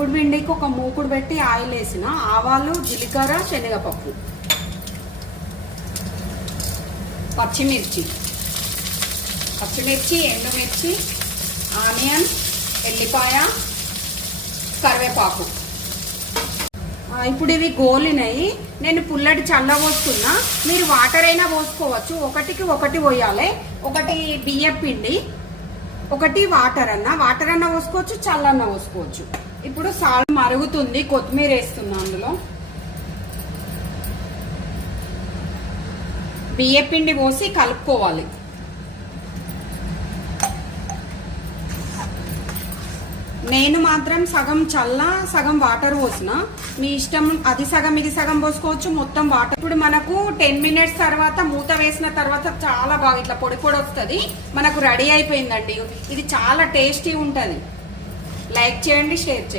ఉప్పుడు పిండికి ఒక మూకుడు పెట్టి ఆయిల్ వేసిన, ఆవాలు, జీలకర్ర, శనగపప్పు, పచ్చిమిర్చి, ఎండుమిర్చి, ఆనియన్, ఎల్లిపాయ, కరివేపాకు. ఇప్పుడు ఇవి గోలినాయి. నేను పుల్లటి చల్ల పోస్తున్నా, మీరు వాటర్ అయినా పోసుకోవచ్చు. ఒకటికి ఒకటి పోయాలి. ఒకటి బియ్యం పిండి, ఒకటి వాటర్ అన్న పోసుకోవచ్చు, చల్లన్న పోసుకోవచ్చు. ఇప్పుడు సాల్ట్ మరుగుతుంది, కొత్తిమీర వేస్తున్నా. అందులో బియ్యం పిండి పోసి కలుపుకోవాలి. నేను మాత్రం సగం చల్ల సగం వాటర్ పోసిన, మీ ఇష్టం. అది సగం ఇది సగం పోసుకోవచ్చు, మొత్తం వాటర్. ఇప్పుడు మనకు 10 మినిట్స్ తర్వాత మూత వేసిన తర్వాత చాలా బాగా ఇట్లా పొడి పొడి వస్తుంది. మనకు రెడీ అయిపోయిందండి. ఇది చాలా టేస్టీ ఉంటుంది. లైక్ చేయండి, షేర్ చేయండి.